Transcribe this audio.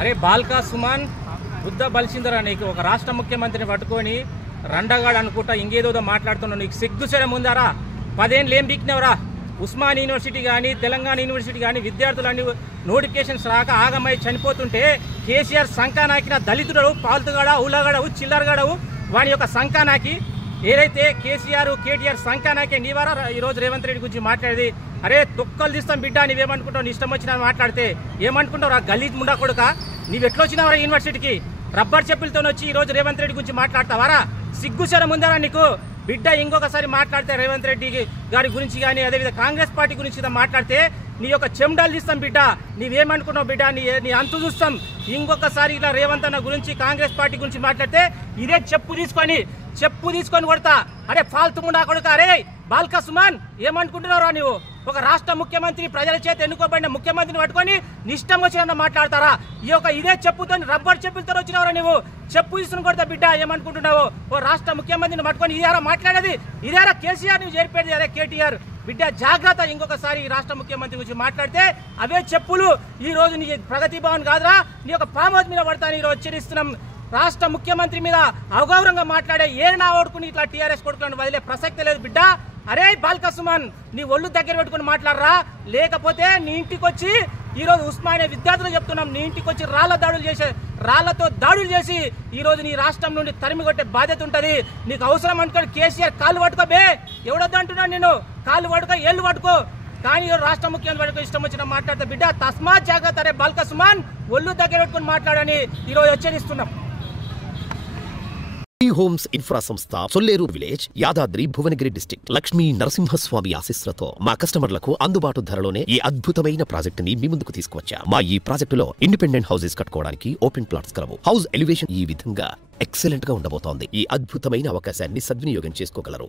అరే బాల్కా సుమన్ బుద్ధ బలిసిందరా నీకు ఒక రాష్ట్ర ముఖ్యమంత్రిని పట్టుకొని రండగాడు అనుకుంటా ఇంకేదో మాట్లాడుతున్నావు. నీకు సిగ్గుచరం ఉందారా? 10 ఏళ్ళు ఏం బీక్నవరా? ఉస్మాన్ యూనివర్సిటీ కానీ తెలంగాణ యూనివర్సిటీ కానీ విద్యార్థులన్నీ నోటిఫికేషన్స్ రాక ఆగమై చనిపోతుంటే కేసీఆర్ సంకానాకిన దళితుడు పాల్తుగాడ ఊలగాడవు చిల్లరగాడవు వాని యొక్క సంకానాకి ఏదైతే కేసీఆర్ కేటీఆర్ సంకానాకే నీవారా ఈరోజు రేవంత్ రెడ్డి గురించి మాట్లాడేది? అరే తొక్కలు తీస్తాం బిడ్డ, నీవేమనుకుంటావు? నీ ఇష్టం వచ్చినా మాట్లాడితే ఏమనుకుంటావు రా గలీజ్ ముండా కొడుక? నీవెట్లొచ్చినావరా యూనివర్సిటీకి? రబ్బర్ చెప్పులతో వచ్చి ఈరోజు రేవంత్ రెడ్డి గురించి మాట్లాడతావారా? సిగ్గుశరం ఉందారా నీకు? బిడ్డ ఇంకొకసారి మాట్లాడితే రేవంత్ రెడ్డి గారి గురించి కానీ అదేవిధంగా కాంగ్రెస్ పార్టీ గురించి మాట్లాడితే నీ యొక్క చెండాలు తీస్తాం బిడ్డ. నీవేమనుకున్నావు బిడ్డ? నీ అంతు చూస్తాం. ఇంకొకసారి ఇలా రేవంత్ అన్న గురించి కాంగ్రెస్ పార్టీ గురించి మాట్లాడితే ఇదే చెప్పు తీసుకొని కొడతా. అరే ఫాల్తు ముండా కొడుక! అరే బాల్కా సుమన్ ఏమనుకుంటున్నారా నీవు? ఒక రాష్ట్ర ముఖ్యమంత్రి ప్రజల చేత ఎన్నుకోబడిన ముఖ్యమంత్రిని పట్టుకొని నిష్టం వచ్చిన మాట్లాడతారా? ఇదే చెప్పుతో రబ్బర్ చెప్పులతో వచ్చినవరా నీవు? చెప్పు తీసుకుని కొడతా బిడ్డ. ఏమనుకుంటున్నావు? ఓ రాష్ట్ర ముఖ్యమంత్రిని పట్టుకొని ఇదేరా మాట్లాడేది? ఇదేరా కేసీఆర్ నువ్వు చేరిపోయేది? అరే కేటీఆర్ బిడ్డ జాగ్రత్త, ఇంకొకసారి ఈ రాష్ట్ర ముఖ్యమంత్రి గురించి మాట్లాడితే అవే చెప్పులు ఈ రోజు నీ ప్రగతి భవన్ కాదురా నీ యొక్క ఫామ్ హౌస్ మీద పడతాను ఈరోజు హెచ్చరిస్తున్నాం. రాష్ట్ర ముఖ్యమంత్రి మీద అగౌరవంగా మాట్లాడే ఏ నా ఓడుకుని ఇట్లా టీఆర్ఎస్ కొడుకులను వదిలే ప్రసక్తే లేదు బిడ్డ. అరే బాల్కా సుమన్ నీ ఒళ్ళు దగ్గర పెట్టుకుని మాట్లాడరా, లేకపోతే నీ ఇంటికి వచ్చి ఈరోజు ఉస్మానియా విద్యార్థులు చెప్తున్నాం, నీ ఇంటికి వచ్చి రాళ్లతో దాడులు చేసి ఈరోజు నీ రాష్ట్రం నుండి తరిమి కొట్టే బాధ్యత ఉంటుంది. నీకు అవసరం అనుకోని కేసీఆర్ కాళ్ళు పట్టుకోబే, ఎవడొద్దు అంటున్నాను నేను, కాళ్ళు పట్టుకో ఏళ్ళు పట్టుకో. కానీ రాష్ట్ర ముఖ్యమంత్రి ఇష్టం వచ్చిన మాట్లాడితే బిడ్డ తస్మాత్ జాగ్రత్త. అరే బాల్కా సుమన్ ఒళ్ళు దగ్గర పెట్టుకుని మాట్లాడని ఈరోజు హెచ్చరిస్తున్నాం. హోమ్స్ ఇన్ఫ్రా సంస్థ సొల్లేరు విలేజ్ యాదాద్రి భువనగిరి డిస్ట్రిక్ట్ లక్ష్మీ నరసింహస్వామి ఆశీస్సులతో మా కస్టమర్లకు అందుబాటు ధరలోనే ఈ అద్భుతమైన ప్రాజెక్ట్ ని మీ ముందుకు తీసుకువచ్చా. మా ఈ ప్రాజెక్టులో ఇండిపెండెంట్ హౌసెస్ కట్టుకోవడానికి ఓపెన్ ప్లాట్స్ కలవు. హౌస్ ఎలివేషన్ ఈ విధంగా ఎక్సలెంట్ గా ఉండబోతోంది. ఈ అద్భుతమైన అవకాశాన్ని సద్వినియోగం చేసుకోగలరు.